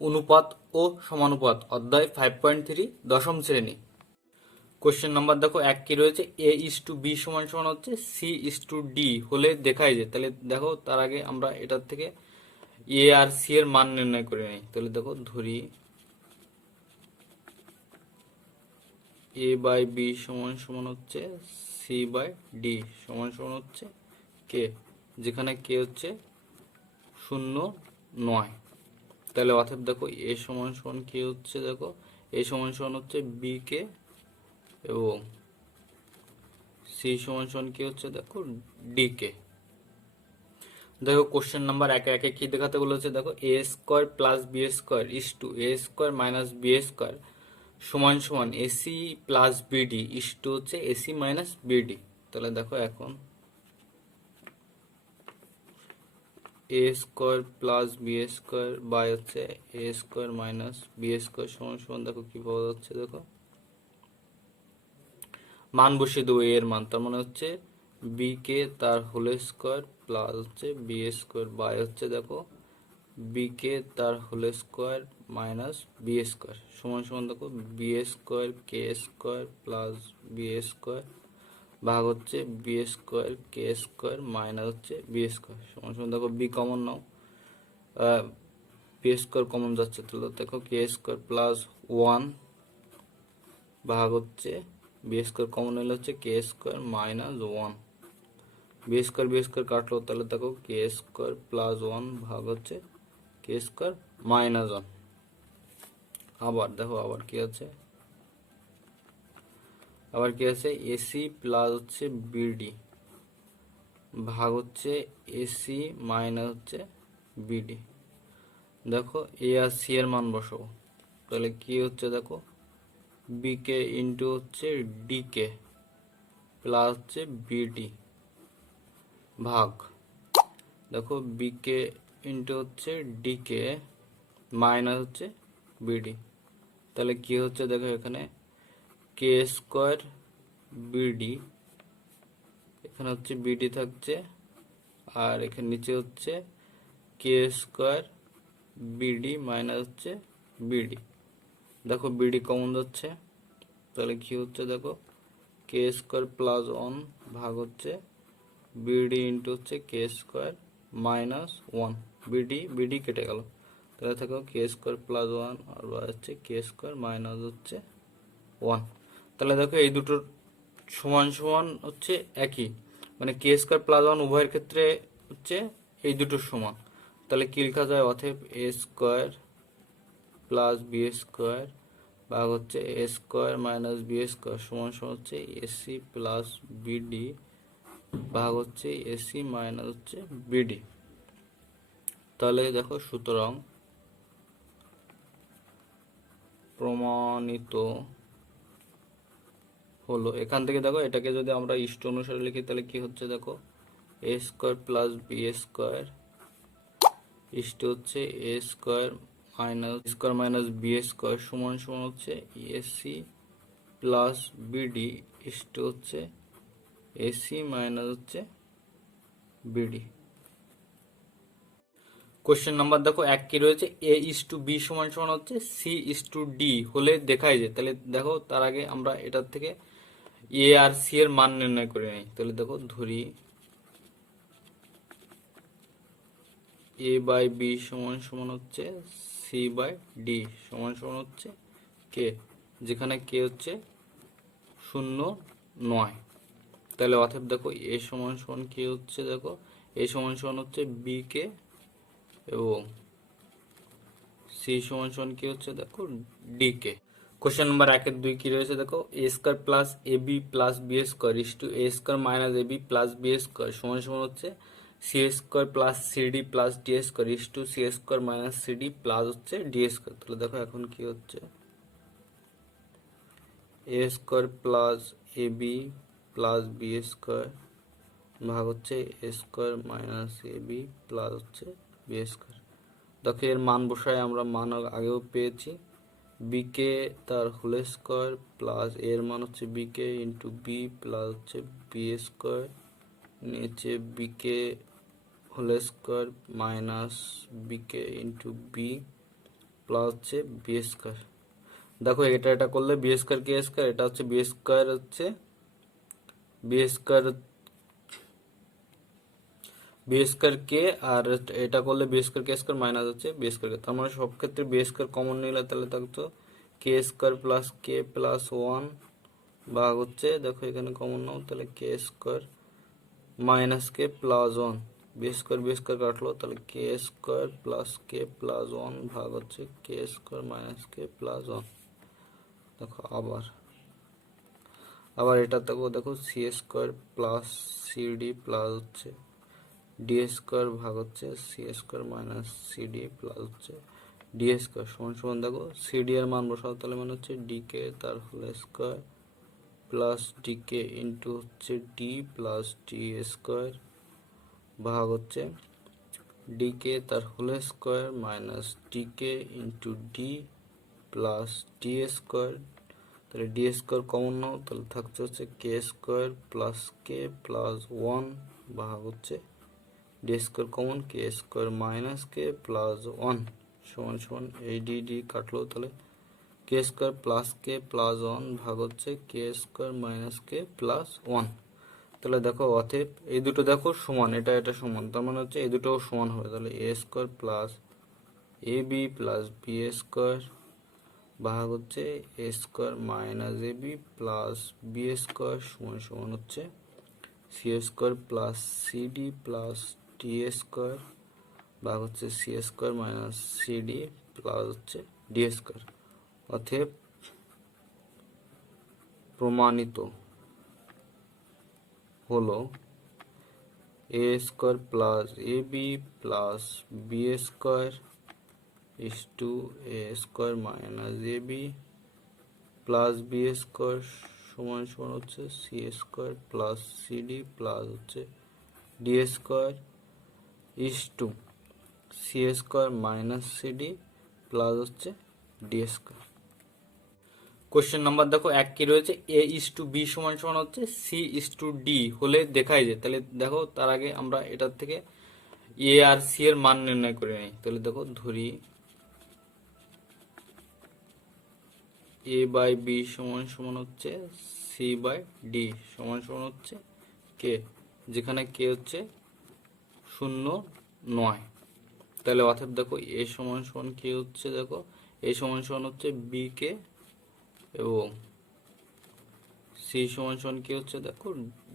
অনুপাত ও সমানুপাত অধ্যায় 5.3 দশম শ্রেণী। কোশ্চেন নাম্বার দেখো 1 কি রয়েছে, a:b সমান সমান হচ্ছে c:d হলে দেখায় যে, তাহলে দেখো তার আগে আমরা এটার থেকে a আর c এর মান নির্ণয় করে নিই। তাহলে দেখো ধরি a/b সমান সমান হচ্ছে c/d সমান সমান হচ্ছে k, যেখানে k হচ্ছে 0 9। তাহলে অতএব দেখো a সমান সমান কি হচ্ছে, দেখো a সমান সমান হচ্ছে b কে এবং c সমান সমান কি হচ্ছে, দেখো d কে। দেখো কোশ্চেন নাম্বার 1 কি দেখাতে বলেছে, দেখো a square plus b square is to a square minus b square সমান সমান ac plus bd is to হচ্ছে ac মাইনাস bd। তাহলে দেখো এখন a square plus b square by হচ্ছে a square minus b square সমান সমান দেখো কি পাওয়া যাচ্ছে, দেখো মান বসিয়ে দেবো a এর মান, তার মানে হচ্ছে b কে তার হোল স্কোয়ার প্লাস হচ্ছে b স্কোয়ার বাই হচ্ছে দেখো b কে তার whole square minus b square সমান সমান দেখো b square k square plus b square ভাগ হচ্ছে b square k square minus হচ্ছে b স্কোয়ার সমান সমান দেখো b কমন নাও, b স্কোয়ার কমন যাচ্ছে, তাহলে দেখো k স্কোয়ার প্লাস 1 ভাগ হচ্ছে বি স্কোয়ার কমন হলে হচ্ছে K square minus 1, B square কাটলো, তাহলে দেখো কে স্কোয়ার প্লাস 1 ভাগ হচ্ছে কে স্কোয়ার মাইনাস 1। আবার দেখো আবার কি আছে, এসি প্লাস হচ্ছে বিডি ভাগ হচ্ছে এসি মাইনাস হচ্ছে বিডি। দেখো এ আর সি এর মান বসাবো, তাহলে কি হচ্ছে দেখো বি কে ইন্টু হচ্ছে ডি কে প্লাস হচ্ছে বিডি ভাগ দেখো বি কে ইন্টু হচ্ছে ডি কে মাইনাস হচ্ছে বিডি। তাহলে কি হচ্ছে দেখো এখানে কে স্কোয়ার বিডি, এখানে হচ্ছে বিডি থাকছে আর এখানে নিচে হচ্ছে কে স্কোয়ার বিডি মাইনাস হচ্ছে বিডি। দেখো বিডি কমন যাচ্ছে, তাহলে কি হচ্ছে দেখো কে স্কোয়ার প্লাস 1 ভাগ হচ্ছে বিডি ইন্টু হচ্ছে কে স্কোয়ার মাইনাস 1, বিডি কেটে গেল, তাহলে থাকো কে স্কোয়ার প্লাস 1 আর হচ্ছে কে স্কোয়ার মাইনাস হচ্ছে 1। তাহলে দেখো এই দুটোর সমান সমান হচ্ছে একই, মানে কে স্কোয়ার প্লাস 1 উভয়ের ক্ষেত্রে হচ্ছে এই দুটোর সমান। তাহলে কি লেখা যায়, অতএব এ স্কোয়ার প্লাস বি স্কোয়ার ভাগ হচ্ছে a square minus B square সমান সমান হচ্ছে এসি প্লাস বিডি ভাগ হচ্ছে এসি মাইনাস হচ্ছে বিডি। তাহলে দেখো সুতরাং প্রমাণিত হলো, এখান থেকে দেখো এটাকে যদি আমরা ইষ্ট অনুসারে লিখি তাহলে কি হচ্ছে দেখো এ স্কোয়ার প্লাস বি স্কোয়ার ইষ্ট হচ্ছে a square minus B square সমান সমান হচ্ছে এসি প্লাস বিডি ইষ্ট হচ্ছে এসি মাইনাস হচ্ছে বিডি। কোশ্চেন নাম্বার দেখো 1 কি রয়েছে, a:b সমান সমান হচ্ছে c:d হলে দেখায় যে, তাহলে দেখো তার আগে আমরা এটার থেকে a আর c এর মান নির্ণয় করে নিই। তাহলে দেখো ধরি a/b সমান সমান হচ্ছে c/d সমান সমান হচ্ছে k, যেখানে k হচ্ছে 0 9। তাহলে অতএব দেখো a সমান সমান কি হচ্ছে, দেখো a সমান সমান হচ্ছে b কে এবং সি সমান সমান কি হচ্ছে দেখো ডি কে। কোশ্চেন নাম্বার 1-2 কি রয়েছে, দেখো এ square plus a b plus B square is to a square minus a b plus B square সমান সমান হচ্ছে C square plus CD plus D square is to C square minus CD plus হচ্ছে D square. তাহলে দেখো এখন কি হচ্ছে a square plus a b plus B square ভাগ হচ্ছে a square minus a b plus হচ্ছে বি স্কোয়ার। দেখো এর মান বসায় আমরা মান আগেও পেয়েছি, বিকে তার হোল স্কোয়ার প্লাস এর মান হচ্ছে বিকে ইন্টু বি প্লাস হচ্ছে বি স্কোয়ার নিচে বিকে হোল স্কোয়ার মাইনাস বিকে ইন্টু বি প্লাস হচ্ছে বি স্কোয়ার। দেখো এটা এটা করলে বি স্কোয়ার কে স্কোয়ার, এটা হচ্ছে বি স্কোয়ার হচ্ছে বি স্কোয়ার বি স্কোয়ার কে, আর এটা করলে বি স্কোয়ার কে স্কোয়ার মাইনাস হচ্ছে বি স্কোয়ার কে। তার মানে সব ক্ষেত্রে বি স্কোয়ার কমন নিলে তাহলে থাকতো K square plus K plus one ভাগ হচ্ছে, দেখো এখানে কমন নাও তাহলে K square minus K plus one, B square কাটলো তাহলে K square plus K plus one ভাগ হচ্ছে K square minus K plus one. দেখো আবার আবার এটা দেখো C square plus CD plus হচ্ছে ডি স্কোয়ার ভাগ হচ্ছে C square minus CD plus হচ্ছে ডি স্কোয়ার সমান সমান দেখো সিডি এর মান বসাও, তাহলে মানে হচ্ছে ডিকে তার whole square plus D K into হচ্ছে ডি প্লাস ডি স্কোয়ার ভাগ হচ্ছে ডিকে তার whole square minus D K into D plus D square. তাহলে ডি স্কোয়ার কমন নাও, তাহলে থাকছে হচ্ছে K square plus K plus one ভাগ হচ্ছে D square common K square minus K plus one সমান সমান এই ডি ডি কাটলো, তাহলে K square plus K plus one ভাগ হচ্ছে K square minus K plus one. তাহলে দেখো অতএব এই দুটো দেখো সমান, এটা এটা সমান, তার মানে হচ্ছে এই দুটোও সমান হবে। তাহলে a square plus a b plus B square ভাগ হচ্ছে a square minus a b plus B square সমান সমান হচ্ছে C square plus CD plus D square ভাগ হচ্ছে C square minus CD plus হচ্ছে ডি স্কোয়ার। অতএব প্রমাণিত হলো এ square plus a b plus B square is to a square minus a b plus B square সমান সমান হচ্ছে C square plus CD plus হচ্ছে D square is to C square minus CD plus হচ্ছে D square. Question number দেখো এক কি রয়েছে, এ ইস to B সমান সমান হচ্ছে সি ইস টু ডি হলে দেখাই যায়। তাহলে দেখো তার আগে আমরা এটার থেকে এ আর সি এর মান নির্ণয় করে নিই। তাহলে দেখো ধরি এ বাই বি সমান সমান হচ্ছে সি বাই ডি সমান সমান হচ্ছে কে, যেখানে কে হচ্ছে 0 নয়। তাহলে অর্থাৎ দেখো এ সমান সমান কে হচ্ছে, দেখো এ সমান সমান হচ্ছে বি কে এবং সি সমান সমান কি হচ্ছে দেখো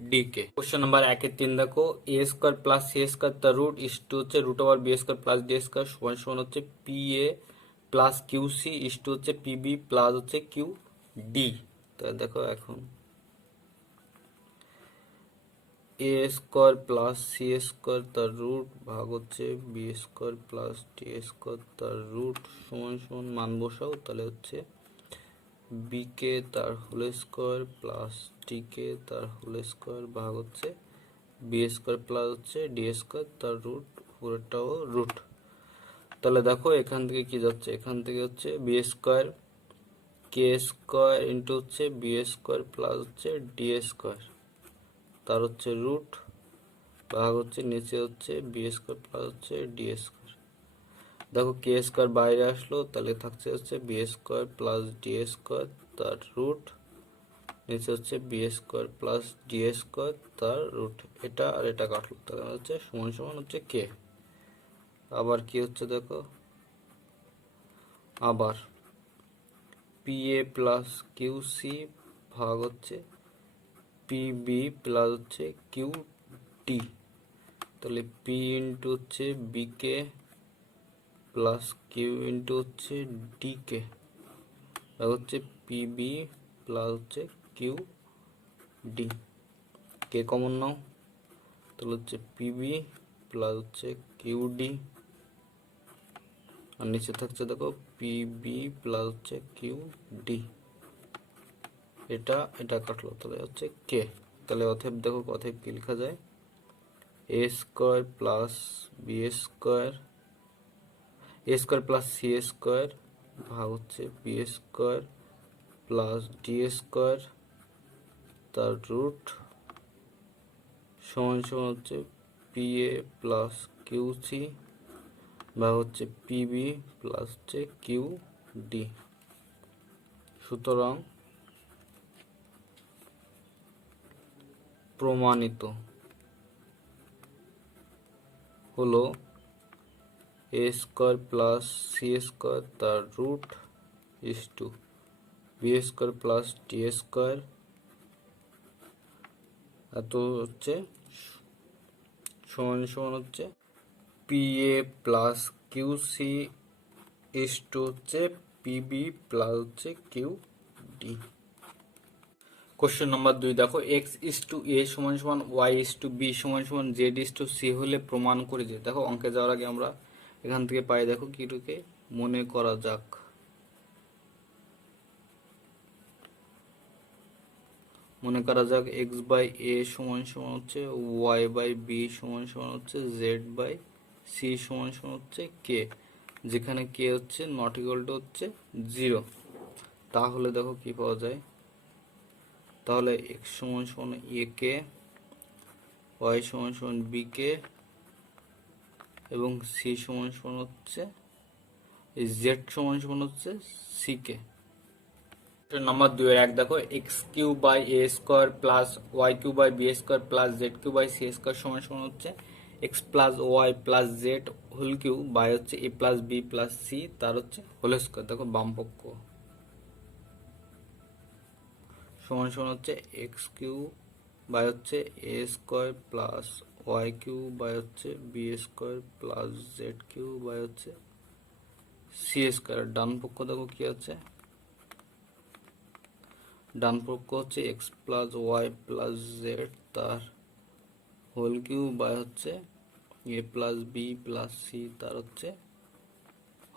ডি কে। কোশ্চেন নাম্বার 1-3 দেখো এ স্কোয়ার প্লাস সি স্কোয়ার তার রুট ইস টু হচ্ছে root over B square plus D square সমান সমান হচ্ছে P A plus Q C is to হচ্ছে পি বি প্লাস হচ্ছে কিউ ডি। তাহলে দেখো এখন A square plus C square তার রুট ভাগ হচ্ছে B square plus D square তার রুট সমান সমান মান বসাও, তাহলে হচ্ছে বি কে তার হোল স্কোয়ার প্লাস ডি কে তার হোল স্কোয়ার ভাগ হচ্ছে বি স্কোয়ার প্লাস হচ্ছে ডি স্কোয়ার তার রুট পুরোটাও রুট। তাহলে দেখো এখান থেকে কি যাচ্ছে, এখান থেকে হচ্ছে বি স্কোয়ার কে স্কোয়ার ইন্টু হচ্ছে বি স্কোয়ার প্লাস হচ্ছে ডি স্কোয়ার তার হচ্ছে রুট ভাগ হচ্ছে নিচে হচ্ছে বি স্কোয়ার প্লাস হচ্ছে ডি স্কোয়ার। দেখো কে স্কোয়ার বাইরে আসলো, তাহলে থাকছে হচ্ছে B square plus D square তার রুট নিচে হচ্ছে B square plus D square তার রুট, এটা আর এটা কাটলো, তাহলে হচ্ছে সমান সমান হচ্ছে কে। আবার কি হচ্ছে দেখো, আবার P A plus Q C ভাগ হচ্ছে পি বি প্লাস হচ্ছে কিউ ডি। তাহলে পি ইন্টু হচ্ছে বি কে প্লাস কিউ ইন্টু হচ্ছে ডি কে হচ্ছে পি বি প্লাস হচ্ছে কিউ ডি। কে কমন নাও, তাহলে হচ্ছে পি বি প্লাস হচ্ছে কিউ ডি আর নিচে থাকছে দেখো পি বি প্লাস হচ্ছে কিউ ডি, এটা এটা কাটলো, তাহলে হচ্ছে কে। তাহলে অতএব দেখো অতএব কি লেখা যায়, A square plus B square A square plus C square ভাগ হচ্ছে B square plus D square তার রুট সমান সমান হচ্ছে P A plus Q C বা হচ্ছে পিবি প্লাস হচ্ছে কিউ ডি। সুতরাং প্রমাণিত হলো এ স্কোয়ার প্লাস সি স্কোয়ার তার root is to B square plus T square এত হচ্ছে সমান সমান হচ্ছে P A plus Q C is to হচ্ছে পিবি প্লাস হচ্ছে কিউ ডি। কোশ্চেন নাম্বার 2 দেখো এক্স ইস টু এ সমান সমান ওয়াই ইস টু বি সমান সমান জেড ইস টু সি হলে প্রমাণ করে যে। দেখো অঙ্কে যাওয়ার আগে আমরা এখান থেকে পাই, দেখো কিটুকে মনে করা যাক। মনে করা যাক এক্স বাই এ সমান সমান হচ্ছে ওয়াই বাই বি সমান সমান হচ্ছে জেড বাই সি সমান সমান হচ্ছে কে, যেখানে কে হচ্ছে নট ইকুয়াল টু হচ্ছে 0। তাহলে দেখো কি পাওয়া যায়, তাহলে এক্স সমান সমান এ কে, ওয়াই সমান সমান বি কে এবং সি সমান সমান হচ্ছে জেড সমান সমান হচ্ছে সি কে। নাম্বার 2 এর 1 দেখো X Q by A square plus Y Q by B square plus Z Q by C square সমান সমান হচ্ছে x plus Y plus Z whole Q by হচ্ছে এ প্লাস বি প্লাস সি তার হচ্ছে whole square. দেখো বামপক্ষ সমান সমান হচ্ছে এক্স কিউ বাই হচ্ছে a square plus Y Q by হচ্ছে B square plus Z Q by হচ্ছে সি স্কোয়ার। ডান পক্ষ দেখো কি আছে, ডান পক্ষ হচ্ছে x plus Y plus z তার হোল কিউ বাই হচ্ছে এ প্লাস বি প্লাস সি তার হচ্ছে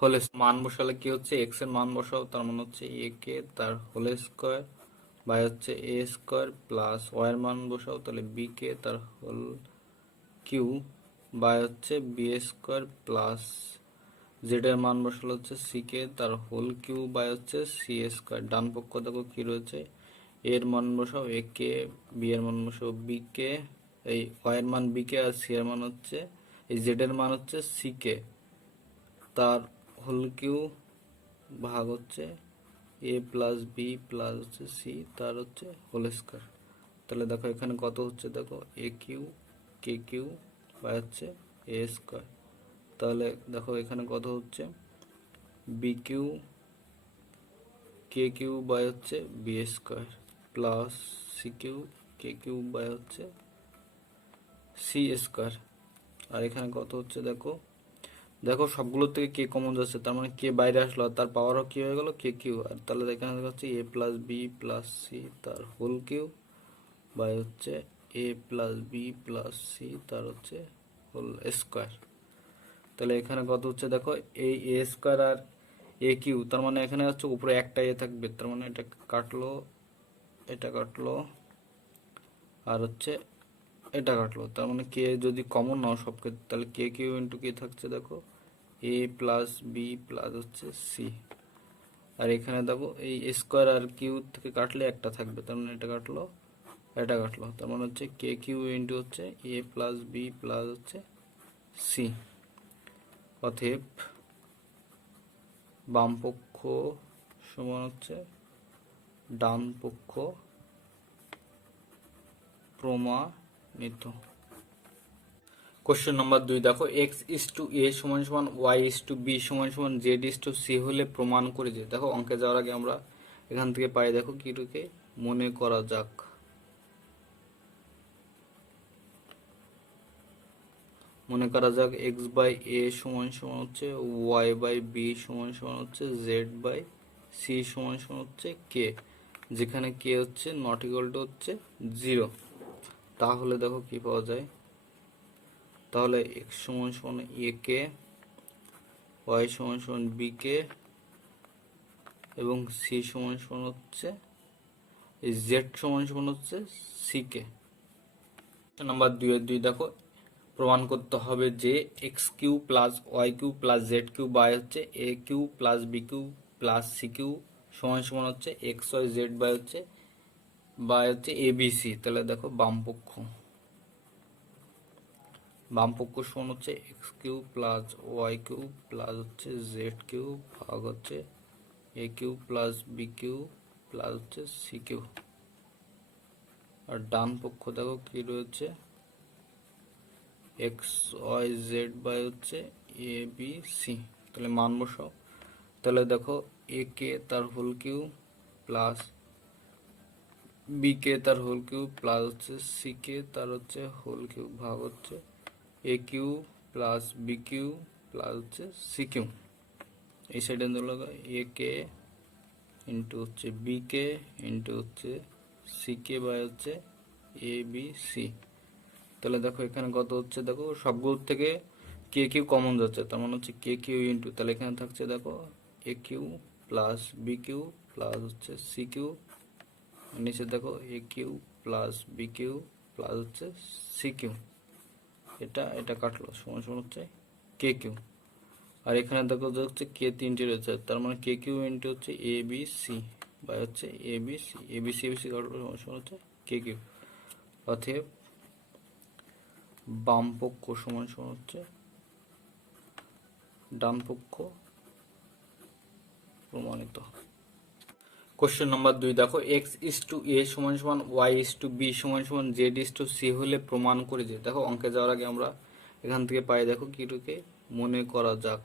হোল। মান বসালে কি হচ্ছে, এক্স এর মান বসাও, তার মানে হচ্ছে এ কে তার হোল স্কোয়ার বাই হচ্ছে এ স্কোয়ার প্লাস ওয়াই এর মান বসাও, তাহলে বি কে তার হোল কিউ বাই হচ্ছে বি স্কোয়ার প্লাস জেড এর মান বসালে হচ্ছে সি কে তার হোল কিউ বাই হচ্ছে সি স্কোয়ার। ডান পক্ষ দেখো কি রয়েছে, এর মান বসাও এ কে, বি এর মান বসাও বি কে, এই ওয়াই এর মান বি কে আর সি এর মান হচ্ছে এই জেড এর মান হচ্ছে সি কে তার হোল কিউ ভাগ হচ্ছে এ প্লাস বি প্লাস হচ্ছে সি তার হচ্ছে হোল স্কোয়ার। তাহলে দেখো এখানে কত হচ্ছে, দেখো এ কিউ কে কিউ বাই হচ্ছে এ স্কোয়ার। তাহলে দেখো এখানে কত হচ্ছে বি কিউ কে কিউ বাই হচ্ছে B square plus c q কে কিউ বাই হচ্ছে সি স্কোয়ার। আর এখানে কত হচ্ছে দেখো, দেখো সবগুলোর থেকে কে কমন যাচ্ছে, তার মানে কে বাইরে আসলো আর তার পাওয়ারও কি হয়ে গেল কে কিউ। আর তাহলে এখানে হচ্ছে এ প্লাস বি প্লাস সি তার হোল কিউ বাই হচ্ছে এ প্লাস বি প্লাস সি তার হচ্ছে হোল স্কোয়ার। তাহলে এখানে কত হচ্ছে দেখো এই এ স্কোয়ার আর এ কিউ, তার মানে এখানে হচ্ছে উপরে একটা এ থাকবে, তার মানে এটা কাটলো, এটা কাটলো আর হচ্ছে এটা কাটলো, তার মানে কে যদি কমন নাও সব ক্ষেত্রে তাহলে কে কিউ ইন্টু কে থাকছে দেখো এ প্লাস বি প্লাস হচ্ছে সি। আর এখানে দেখো এই স্কোয়ার আর কিউ থেকে কাটলে একটা থাকবে, তার মানে এটা কাটলো এটা কাটলো, তার মানে হচ্ছে কে কিউ ইন্টু হচ্ছে এ প্লাস বি প্লাস হচ্ছে সি। অতএব বাম পক্ষ সমান হচ্ছে ডান পক্ষ প্রমাণিত। কোশ্চেন নাম্বার 2 দেখো এক্স ইস টু এ সমান সমান ওয়াই ইস টু বি সমান সমান জেড ইস টু সি হলে প্রমাণ করে যে। দেখো অঙ্কে যাওয়ার আগে আমরা এখান থেকে পাই, দেখো কিটুকে মনে করা যাক। মনে করা যাক এক্স বাই এ সমান সমান হচ্ছে ওয়াই বাই বি সমান সমান হচ্ছে জেড বাই সি সমান সমান হচ্ছে কে, যেখানে কে হচ্ছে নট ইকুয়াল টু হচ্ছে 0। তাহলে দেখো কি পাওয়া যায়, তাহলে এক্স সমান সমান এ কে, ওয়াই সমান সমান বি কে এবং সি সমান সমান হচ্ছে জেড সমান সমান হচ্ছে সি কে। নাম্বার 2 দেখো প্রমাণ করতে হবে যে x cube plus Y cube plus Z Q by হচ্ছে a cube plus b cube plus c cube সমান সমান হচ্ছে এক্স ওয়াই জেড বাই হচ্ছে এ বি সি। তাহলে দেখো বাম পক্ষ বাম পক্ষ সমান হচ্ছে x cube plus y cube plus হচ্ছে জেড কিউব ভাগ হচ্ছে a cube plus b cube plus হচ্ছে সি কিউব। আর ডান পক্ষ দেখো কি রয়েছে, এক্স ওয়াই জেড বাই হচ্ছে এ বি সি। তাহলে মান বসাও। তাহলে দেখো এ কে তার হোল কিউব প্লাস বি কে তার হোল কিউব প্লাস হচ্ছে সি কে তার হচ্ছে হোল কিউব ভাগ হচ্ছে a cube plus b cube plus হচ্ছে সি কিউ। এই সাইডে হলো এ কে ইন্টু হচ্ছে বি কে ইন্টু হচ্ছে সি কে বাই হচ্ছে এ বি সি। তাহলে দেখো এখানে কত হচ্ছে, দেখো সবগুলোর থেকে কে কিউ কমন যাচ্ছে, তার মানে হচ্ছে কে কিউ ইন্টু, তাহলে এখানে থাকছে দেখো a cube plus b cube plus হচ্ছে সি কিউ, নিচে দেখো a cube plus b cube plus হচ্ছে সি কিউ। এটা এটা কাটলো সমান সমান হচ্ছে কে কিউ। আর এখানে দেখো যে হচ্ছে কে তিনটে রয়েছে, তার মানে কে কিউ ইন্টু হচ্ছে এ বি সি বাই হচ্ছে a B C. A B C কাটলো সমান সমান হচ্ছে কে কিউ। অতএব বাম পক্ষ সমান সমান হচ্ছে ডান পক্ষ প্রমাণিত। কোশ্চেন নাম্বার 2 দেখো এক্স ইস টু এ সমান সমান ওয়াই ইস টু বি সমান সমান জেড ইস টু সি হলে প্রমাণ করে যে। দেখো অঙ্কে যাওয়ার আগে আমরা এখান থেকে পাই, দেখো কিটুকে মনে করা যাক।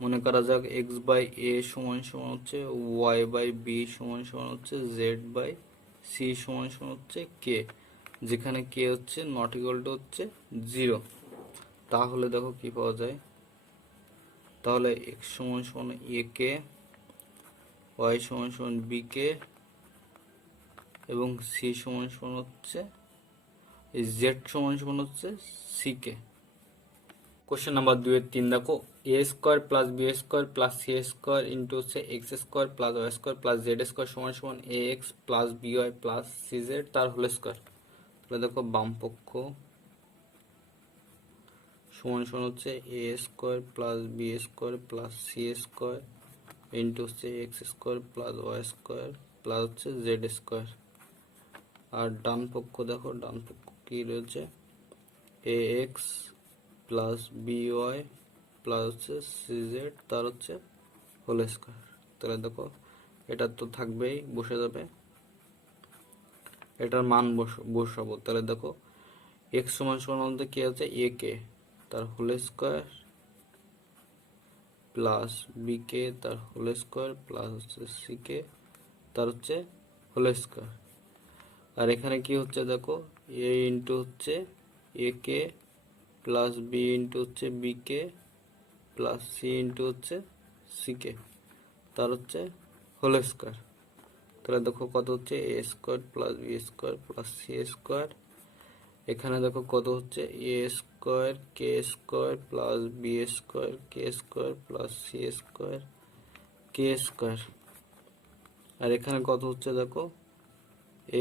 মনে করা যাক এক্স বাই এ সমান সমান হচ্ছে ওয়াই বাই বি সমান সমান হচ্ছে জেড বাই সি সমান সমান হচ্ছে কে, যেখানে কে হচ্ছে নট ইকুয়াল টু হচ্ছে 0। তাহলে দেখো কি পাওয়া যায়, তাহলে এক্স সমান সমান এ কে, ওয়াই সমান সমান বি কে এবং সি সমান সমান হচ্ছে জেড সমান সমান হচ্ছে সি কে। কোশ্চেন নাম্বার 2-3 দেখো এ square plus B square plus C square into হচ্ছে x square plus y square plus z square সমান সমান a x plus B Y plus c Z তার হোল স্কোয়ার। তাহলে দেখো বাম পক্ষ সমান সমান হচ্ছে a square plus B square plus C square into হচ্ছে x square plus y square plus হচ্ছে জেড স্কোয়ার। আর ডান পক্ষ দেখো, ডান পক্ষ কি রয়েছে, এ x plus B Y plus হচ্ছে সি জেড তার হচ্ছে হোল স্কোয়ার। তাহলে দেখো এটা তো থাকবেই, বসে যাবে, এটার মান বসাবো। তাহলে দেখো এক্স সমান সমান মধ্যে কি আছে এ কে তার হোল স্কোয়ার প্লাস বি কে তার হোল স্কোয়ার প্লাস হচ্ছে সি কে তার হচ্ছে হোল স্কোয়ার। আর এখানে কি হচ্ছে দেখো এ ইন্টু হচ্ছে a k plus b into হচ্ছে বি কে প্লাস সি ইন্টু হচ্ছে সি কে তার হচ্ছে হোল স্কোয়ার। তাহলে দেখো কত হচ্ছে a square plus B square plus C square. এখানে দেখো কত হচ্ছে a square K square plus B square K square plus C square K square. আর এখানে কত হচ্ছে দেখো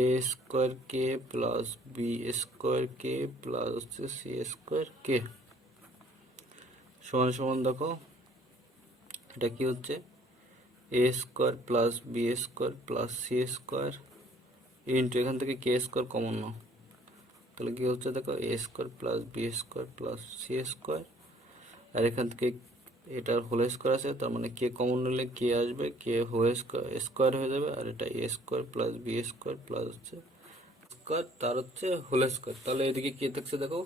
এ square k plus B square k plus হচ্ছে সি স্কোয়ার কে সমান সমান দেখো এটা কি হচ্ছে a square plus B square plus C square into এখান থেকে কে স্কোয়ার কমন নাও, তাহলে কি হচ্ছে দেখো এ square plus B square plus C square. আর এখান থেকে এটার হোল স্কোয়ার আছে, তার মানে কে কমন নিলে কে আসবে, কে হোল স্কোয়ার হয়ে যাবে। আর এটা a square plus B square plus হচ্ছে স্কোয়ার তার হচ্ছে হোল স্কোয়ার। তাহলে এদিকে কি থাকছে দেখো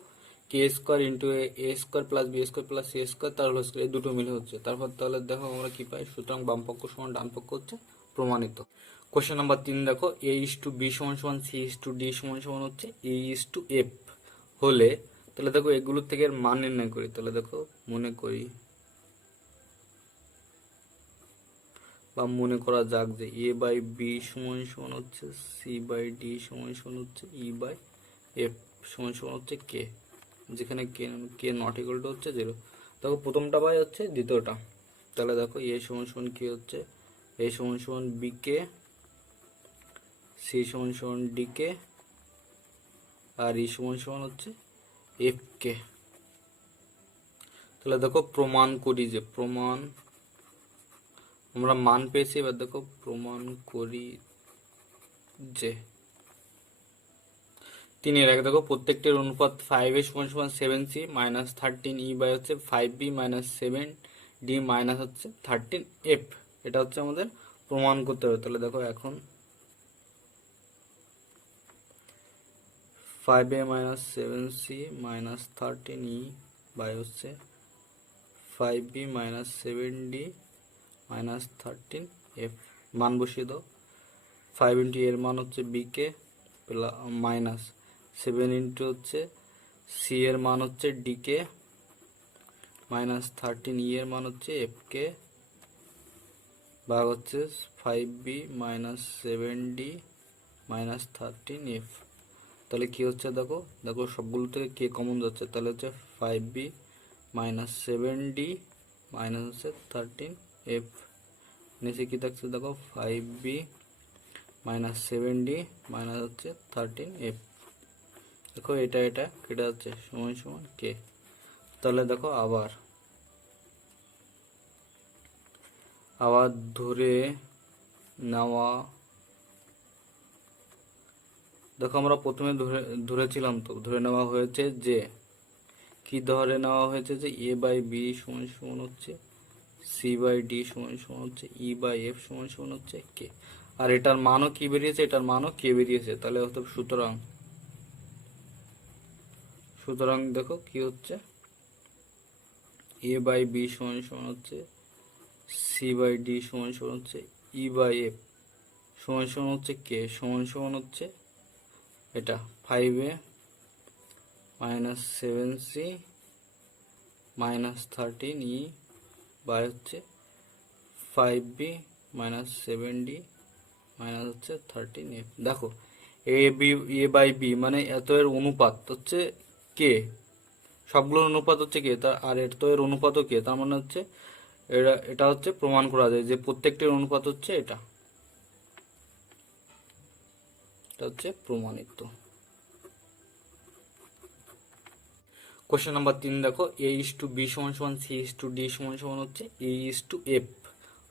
কে square into a square plus B square plus C square তার হোল স্কোয়ার, এই দুটো মিলে হচ্ছে। তারপর তাহলে দেখো আমরা কি পাই, সুতরাং বাম পক্ষ সমান ডান পক্ষ হচ্ছে প্রমাণিত। কোশ্চেন নাম্বার 3 দেখো এ ইস টু বি সমান সমান সি ইস টু ডি সমান সমান হচ্ছে এ ইস টু এফ হলে, তাহলে দেখো এগুলোর থেকে এর মান নির্ণয় করি। তাহলে দেখো মনে করি বা মনে করা যাক যে এ বাই বি সমান সমান হচ্ছে সি বাই ডি সমান সমান হচ্ছে ই বাই এফ সমান সমান হচ্ছে কে, যেখানে কে কে নট ইকুয়াল টু হচ্ছে 0। দেখো প্রথমটা বাই হচ্ছে দ্বিতীয়টা। তাহলে দেখো এ সমান সমান কি হচ্ছে এ সমান সমান বি কে, সি সমান সমান ডি কে আর ই সমান সমান হচ্ছে এফ কে। তাহলে দেখো প্রমাণ করি যে, প্রমাণ আমরা মান পেয়েছি, এবার দেখো প্রমাণ করি যে 3-এর এক দেখো প্রত্যেকটির অনুপাত 5a সমান সমান 7c মাইনাস 13e বাই হচ্ছে 5b মাইনাস 7d মাইনাস হচ্ছে 13f। এটা হচ্ছে আমাদের প্রমাণ করতে হবে। তাহলে দেখো এখন 5a minus 7c minus 13e by হচ্ছে 5b minus 7d minus 13f মান বসিয়ে দাও। 5 ইন্টু এর মান হচ্ছে b কে মাইনাস 7 ইন্টু হচ্ছে সি এর মান হচ্ছে ডি কে মাইনাস 13 ই এর মান হচ্ছে এফ কে ভাগ হচ্ছে 5b minus 7d minus 13f। তাহলে কি হচ্ছে দেখো, দেখো সবগুলো থেকে কে কমন যাচ্ছে, তাহলে হচ্ছে 5b মাইনাস 7d মাইনাস হচ্ছে 13f। নিচে কি থাকছে দেখো 5b মাইনাস 7d মাইনাস হচ্ছে 13f। দেখো এটা এটা কেটে যাচ্ছে সমান সমান কে। তাহলে দেখো আবার ধরে নেওয়া, দেখো আমরা প্রথমে ধরেছিলাম, তো ধরে নেওয়া হয়েছে যে কি ধরে নেওয়া হয়েছে যে এ বাই বি সমান সমান হচ্ছে সি বাই ডি সমান সমান হচ্ছে ই বাই এফ সমান সমান হচ্ছে কে। আর এটার মানও কি বেরিয়েছে, এটার মানও কে বেরিয়েছে। তাহলে হয়তো সুতরাং দেখো কি হচ্ছে এ বাই বি সমান সমান হচ্ছে সি বাই ডি সমান সমান হচ্ছে ই বাই এফ সমান সমান হচ্ছে কে সমান সমান হচ্ছে এটা 5a minus 7c minus 13e by হচ্ছে 5b মাইনাস 7d মাইনাস হচ্ছে 13f। দেখো এ বাই বি মানে এত এর অনুপাত হচ্ছে কে, সবগুলোর অনুপাত হচ্ছে কে, আর এর তো এর অনুপাতও কে, তার মানে হচ্ছে এটা হচ্ছে প্রমাণ করা যায় যে প্রত্যেকটির অনুপাত হচ্ছে এটা হচ্ছে প্রমাণিত। কোশ্চেন নাম্বার 3 দেখো a is to b সমান সমান c is to d সমান সমান হচ্ছে a is to f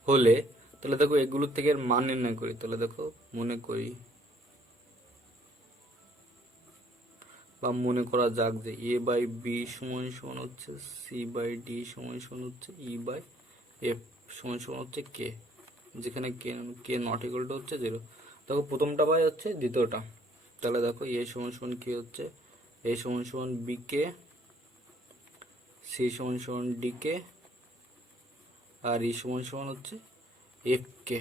হলে, তাহলে দেখো এগুলোর থেকে এর মান নির্ণয় করি। তাহলে দেখো মনে করা যাক যে a বাই বি সমান সমান হচ্ছে সি বাই ডি সমান সমান হচ্ছে ই বাই এফ সমান সমান হচ্ছে কে, যেখানে কে নট ইকুয়াল টু হচ্ছে 0। দেখো প্রথমটা বাই হচ্ছে দ্বিতীয়টা। তাহলে দেখো এ সমান সমান কি হচ্ছে এ সমান সমান বি কে, সি সমান সমান ডি কে, আর ই সমান সমান হচ্ছে এফ কে।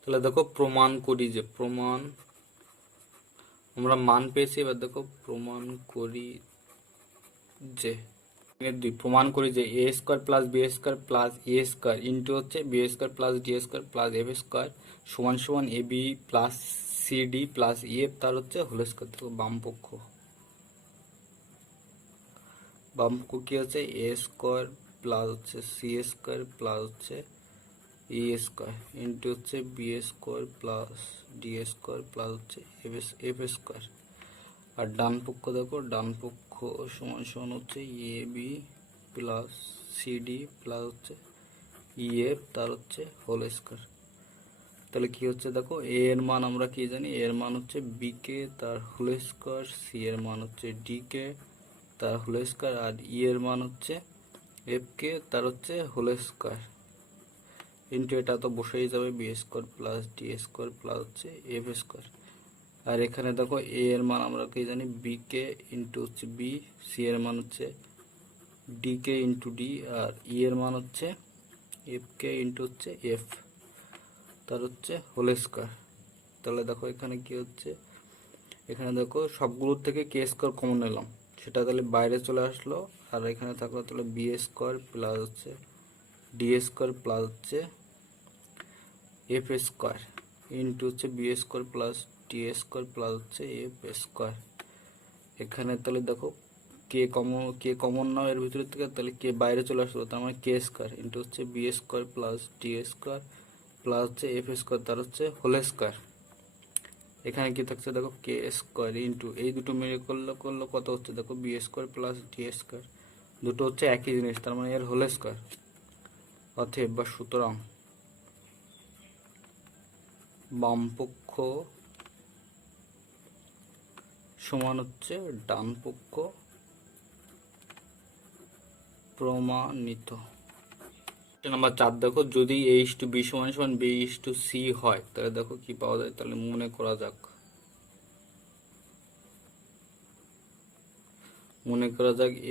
তাহলে দেখো প্রমাণ করি যে আমরা মান পেয়েছি। এবার দেখো প্রমাণ করি যে প্রমাণ করি যে a square plus B square plus a square into হচ্ছে B square plus D square plus f square সমান সমান a b plus c d plus f তার হচ্ছে হোল স্কোয়ার। দেখো বাম পক্ষ কি হচ্ছে এ স্কোয়ার প্লাস হচ্ছে সি স্কোয়ার প্লাস হচ্ছে ই স্কোয়ার ইন্টু হচ্ছে B square plus D square plus হচ্ছে এফ স্কোয়ার। আর ডান পক্ষ দেখো, ডান পক্ষ সমান সমান হচ্ছে a b plus c d plus হচ্ছে ই এফ তার হচ্ছে হোল স্কোয়ার। তাহলে কি হচ্ছে দেখো এ এর মান আমরা কি জানি, এর মান হচ্ছে বি কে তার হোল স্কোয়ার, সি এর মান হচ্ছে ডি কে তার হোল স্কোয়ার, আর ই এর মান হচ্ছে এফ কে তার হচ্ছে হোল স্কোয়ার ইন্টু এটা তো বসেই যাবে B square plus D square plus হচ্ছে এফ স্কোয়ার। আর এখানে দেখো এ এর মান আমরা কি জানি বি কে ইন্টু হচ্ছে বি, সি এর মান হচ্ছে ডি কে ইন্টু ডি, আর ই এর মান হচ্ছে এফ কে ইন্টু হচ্ছে এফ তার হচ্ছে হোল স্কোয়ার। তাহলে দেখো এখানে কি হচ্ছে, এখানে দেখো সবগুলোর থেকে কে স্কোয়ার কমন নিলাম, সেটা তাহলে বাইরে চলে আসলো। আর এখানে থাকলো তাহলে বি স্কোয়ার প্লাস হচ্ছে ডি স্কোয়ার প্লাস হচ্ছে এফ স্কোয়ার ইন্টু হচ্ছে B square plus D square plus হচ্ছে এফ স্কোয়ার। এখানে তাহলে দেখো কে কমন নাও এর ভিতরে থেকে, তাহলে কে বাইরে চলে আসলো, তার মানে কে স্কোয়ার ইন্টু হচ্ছে B square plus D square plus হচ্ছে এফ স্কোয়ার তার হচ্ছে হোল স্কোয়ার। এখানে কি থাকছে দেখো কে স্কোয়ার ইন্টু এই দুটো মিলে করলে কত হচ্ছে দেখো B square plus D square, দুটো হচ্ছে একই জিনিস, তার মানে এর হোল স্কোয়ার। অতএব বা সুতরাং বামপক্ষ সমান হচ্ছে ডান পক্ষ প্রমাণিত। নাম্বার 4 দেখো, যদি a/b সমান সমান b/c হয় তাহলে দেখো কি পাওয়া যায়। তাহলে মনে করা যাক,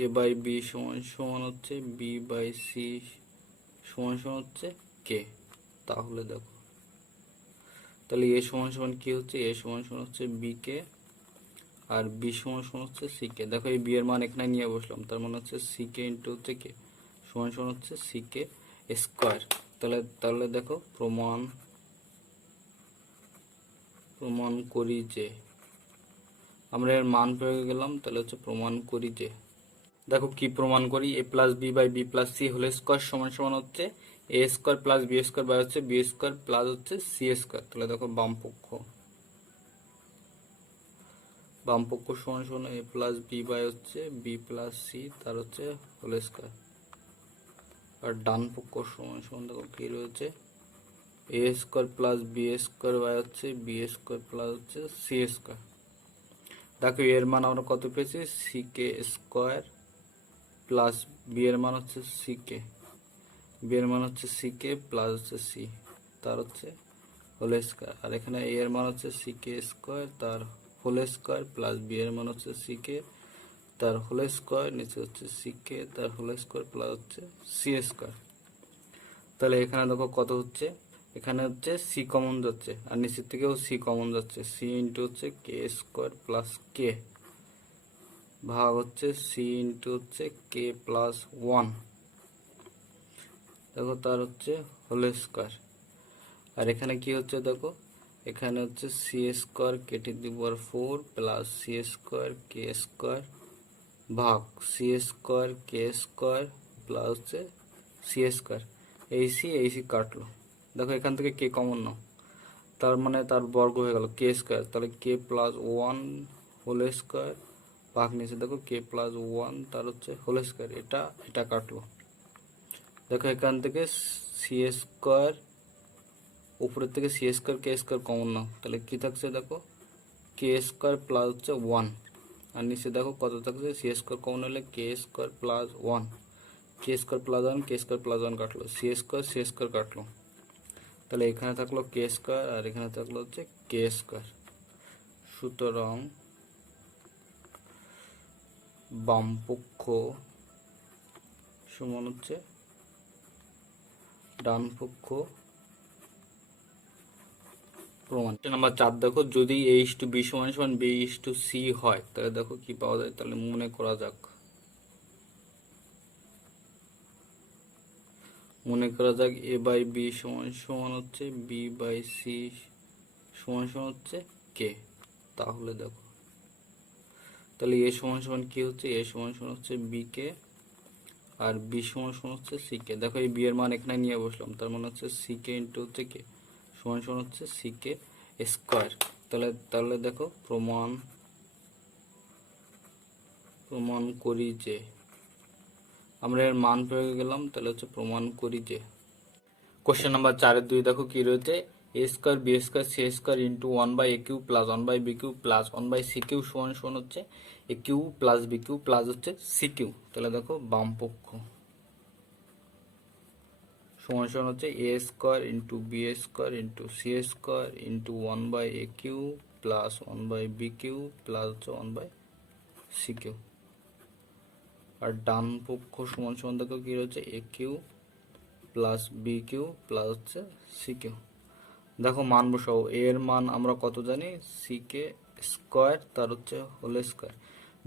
a/b সমান সমান হচ্ছে b/c সমান সমান হচ্ছে k। তাহলে দেখো, তাহলে a সমান সমান কি হচ্ছে, a সমান সমান হচ্ছে b কে, আর b সমান সমান হচ্ছে c কে। দেখো এই b এর মান এখানে নিয়ে বসলাম, তার মানে হচ্ছে c কে ইন্টু হচ্ছে k সমান সমান হচ্ছে c কে স্কোয়ার। তাহলে দেখো প্রমাণ করি যে, আমরা এর মান পেয়ে গেলাম। তাহলে হচ্ছে প্রমাণ করি যে, দেখো কি প্রমাণ করি, a+b/b+c হোল স্কোয়ার সমান সমান হচ্ছে a² + b² বাই হচ্ছে b² প্লাস হচ্ছে c²। তাহলে দেখো বাম পক্ষ সমান সমান a+b বাই হচ্ছে b+c তার হচ্ছে হোল স্কোয়ার, আর ডান পক্ষ সমান সমান দেখো কি রয়েছে, a² + b² বাই হচ্ছে b² প্লাস হচ্ছে c²। দেখো এর মান আমরা কত পেয়েছি, c² প্লাস বি এর মান হচ্ছে c প্লাস হচ্ছে c তার হচ্ছে হোল স্কোয়ার, আর এখানে a এর মান হচ্ছে c² তার হোল স্কোয়ার প্লাস বি এর মান হচ্ছে c তার হোল স্কোয়ার, নিচে হচ্ছে c তার হোল স্কোয়ার প্লাস হচ্ছে c²। তাহলে এখানে দেখো কত হচ্ছে, এখানে হচ্ছে c কমন যাচ্ছে আর নিচের থেকেও c কমন যাচ্ছে, c ইন্টু হচ্ছে k² প্লাস k ভাগ হচ্ছে c ইন্টু হচ্ছে k প্লাস 1, দেখো তার হচ্ছে হোল স্কোয়ার। আর এখানে কি হচ্ছে দেখো, এখানে হচ্ছে c² k⁴ plus c² k² ভাগ c² k² প্লাস হচ্ছে c²। এই c কাটলো, দেখো এখান থেকে k কমন নাও, তার মানে তার বর্গ হয়ে গেল k²। তাহলে k প্লাস 1 হোল স্কোয়ার ভাগ নিচে দেখো k প্লাস 1 তার হচ্ছে হোল স্কোয়ার, এটা কাটলো। দেখো এখান থেকে c² উপরের থেকে c² k² কমন নাও, তাহলে কি থাকছে দেখো k² প্লাস হচ্ছে 1, আর নিচে দেখো কত থাকছে, c² কমন হলে k² plus 1, k² plus 1 k² plus 1 কাটলো, c² কাটলো। তাহলে এখানে থাকলো k² আর এখানে থাকলো হচ্ছে k²। সুতরাং বাম পক্ষ সমান হচ্ছে ডান পক্ষ প্রমাণ। নাম্বার 4 দেখো, যদি a/b সমান সমান b/c হয় তাহলে দেখো কি পাওয়া যায়। তাহলে মনে করা যাক, a/b সমান সমান হচ্ছে b/c সমান সমান হচ্ছে k। তাহলে দেখো, তাহলে a সমান সমান কি হচ্ছে, a সমান সমান হচ্ছে b কে, আর b সমান সমান হচ্ছে c কে। দেখো এই b এর মান এখানে নিয়ে বসলাম, তার মানে হচ্ছে c কে ইন্টু হচ্ছে k সমান সমান হচ্ছে c কে স্কোয়ার। তাহলে দেখো প্রমাণ করি যে, আমরা এর মান পেয়ে গেলাম। তাহলে হচ্ছে প্রমাণ করি যে, কোশ্চেন নাম্বার 4-2 দেখো কি রয়েছে, a² b² c² into 1/a³ plus 1/b³ plus 1/c³ সমান সমান হচ্ছে a³ প্লাস b³ প্লাস হচ্ছে c³। তাহলে দেখো বাম পক্ষ সমান সমান হচ্ছে a² into b² into c² into 1/a³ plus 1/b³ plus হচ্ছে 1/c³, আর ডান পক্ষ সমান সমান দেখো কি রয়েছে a³ প্লাস b³ প্লাস হচ্ছে c³। দেখো মান বসাও, a এর মান আমরা কত জানি, c² তার হচ্ছে হোল স্কোয়ার,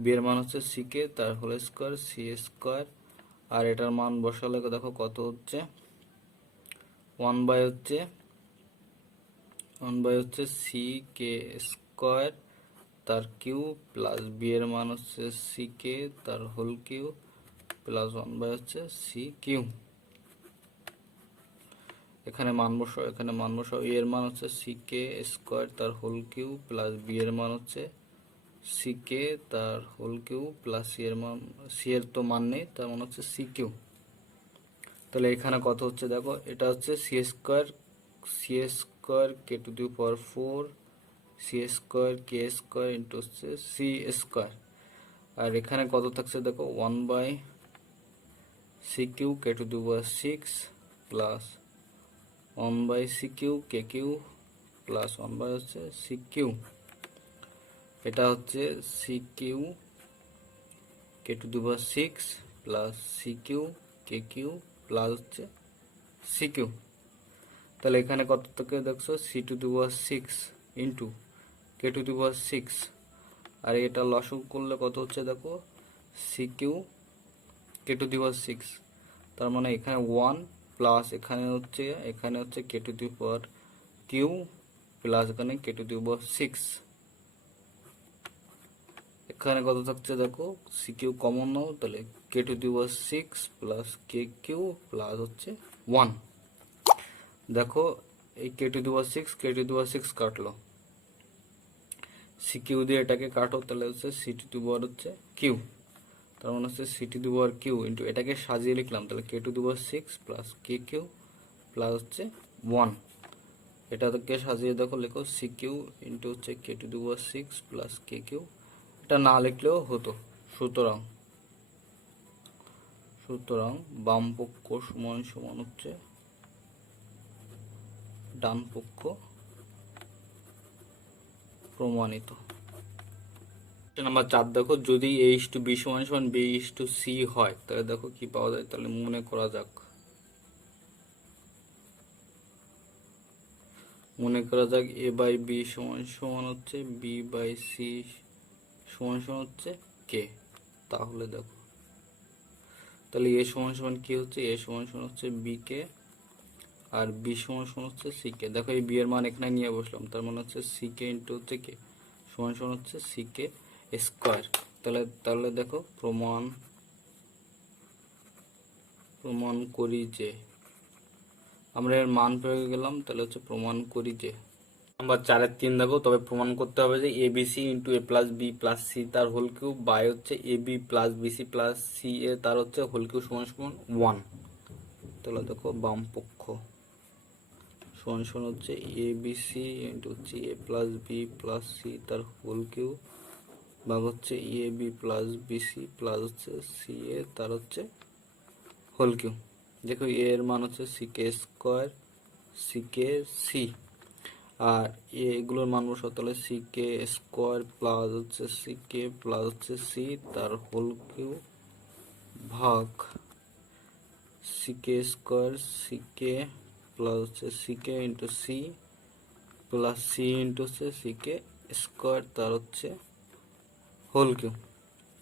b এর মান হচ্ছে c তার হোল স্কোয়ার c², আর এটার মান বসালে দেখো কত হচ্ছে, 1/হচ্ছে c² তার কিউব প্লাস b এর মান হচ্ছে c তার হোল কিউব প্লাস 1/হচ্ছে c³। এখানে মান বসাও, a এর মান হচ্ছে c² তার হোল কিউব প্লাস b এর মান হচ্ছে c তার হোল কিউব প্লাস c এর তো মান নেই, তার মান হচ্ছে c³। তাহলে এখানে কত হচ্ছে দেখো, এটা হচ্ছে c² k⁴ সি স্কোয়ার কে স্কোয়ার ইন্টু হচ্ছে সি স্কোয়ার, আর এখানে কত থাকছে দেখো 1/c³ k⁴ plus 1/c³ k³ plus 1/ হচ্ছে c³ এটা হচ্ছে c³ k⁴ plus c³ k³ plus হচ্ছে c³ তাহলে এখানে কত থেকে দেখছো c⁴ ইন্টু k⁴, আর এটা লসাগু করলে কত হচ্ছে দেখো c³ k⁴, তার মানে এখানে 1 প্লাস এখানে হচ্ছে k⁴ প্লাস এখানে k⁴, এখানে কত থাকছে দেখো c³ কমন নাও, তাহলে k⁴ প্লাস k³ প্লাস হচ্ছে 1। দেখো এই k⁴ কাটলো, c³ দিয়ে এটাকে কাটো, তাহলে হচ্ছে c⁴ তার মানে হচ্ছে c⁴ ইন্টু এটাকে সাজিয়ে লিখলাম, তাহলে k⁴ প্লাস k³ প্লাস হচ্ছে 1। এটাকে সাজিয়ে দেখো লেখো c³ ইন্টু হচ্ছে k⁴ প্লাস k³ এটা না লিখলেও হতো। সুতরাং বাম পক্ষ সমান সমান হচ্ছে ডান পক্ষ প্রমাণিত। নাম্বার 4 দেখো, যদি a/b সমান সমান b/c হয় তাহলে দেখো কি পাওয়া যায়। তাহলে মনে করা যাক a/b সমান সমান হচ্ছে b/c সমান সমান হচ্ছে k। তাহলে দেখো তাহলে a সমান সমান কি হচ্ছে, a সমান সমান হচ্ছে bk আর b সমান সমান হচ্ছে ck। দেখো এই b এর মান এখানে নিয়ে বসলাম, তার মানে হচ্ছে ck ইন্টু হচ্ছে k সমান সমান হচ্ছে ck স্কোয়ার। তাহলে দেখো প্রমাণ করি যে, আমরা এর মান পেয়ে গেলাম, তাহলে হচ্ছে প্রমাণ করি যে। নাম্বার 4 3 দেখো, তবে প্রমাণ করতে হবে যে abc into a plus b plus c তার হোল কিউব বাই হচ্ছে ab plus bc plus ca তার হচ্ছে হোল কিউব সমান সমান 1। তাহলে দেখো বাম পক্ষ সমান সমান হচ্ছে abc ইন্টু হচ্ছে a plus b plus c তার হোল কিউব ভাগ হচ্ছে ab প্লাস bc প্লাস হচ্ছে ca তার হচ্ছে হোল কিউব। দেখো a এর মান হচ্ছে ck স্কোয়ার c আর এগুলোর মান বসাও, তাহলে ck স্কোয়ার প্লাস হচ্ছে ck প্লাস হচ্ছে c তার হোল কিউব ভাগ ck স্কোয়ার ck প্লাস হচ্ছে ck into c plus c into হচ্ছে ck স্কোয়ার তার হচ্ছে হোল কিউব।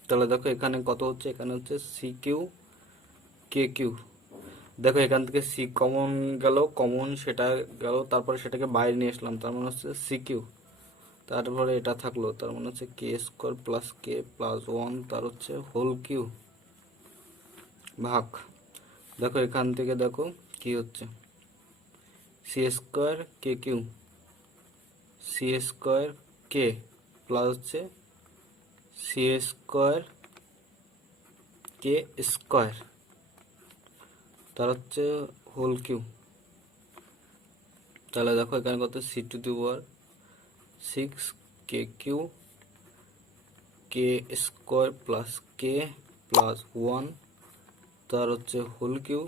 তাহলে দেখো এখানে কত হচ্ছে, এখানে হচ্ছে c³ k³ দেখো এখান থেকে c কমন গেল, সেটা গেল, তারপরে সেটাকে বাইরে নিয়ে আসলাম, তার মানে হচ্ছে c³, তারপরে এটা থাকলো, তার মানে হচ্ছে k square plus k plus 1 তার হচ্ছে হোল কিউব ভাগ। দেখো এখান থেকে দেখো কি হচ্ছে c স্কোয়ার k প্লাস হচ্ছে c স্কোয়ার k স্কোয়ার তার হচ্ছে হোল কিউব। তাহলে দেখো এখানে কত c⁴ k³ k square plus k plus 1 তার হচ্ছে হোল কিউব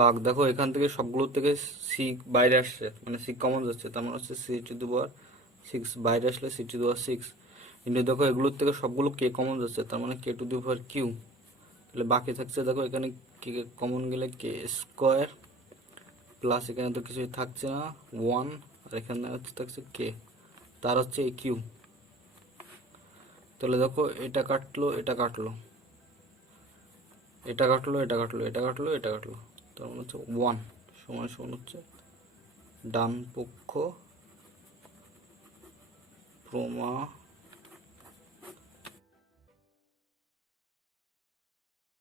ভাগ। দেখো এখান থেকে সবগুলো থেকে c বাইরে আসছে, মানে c কমন যাচ্ছে, তার মানে হচ্ছে c⁴ বাইরে আসলে c⁴ কিন্তু দেখো এগুলোর থেকে সবগুলো k কমন যাচ্ছে, তার মানে k⁴, তাহলে বাকি থাকছে দেখো এখানে k কমন গেলে k স্কোয়ার প্লাস এখানে তো কিছুই থাকছে না 1, আর এখানে হচ্ছে থাকছে k তার হচ্ছে এই কিউব। তাহলে দেখো এটা কাটলো, তার মানে হচ্ছে 1 সমান সমান হচ্ছে ডান পক্ষ প্রমাণিত।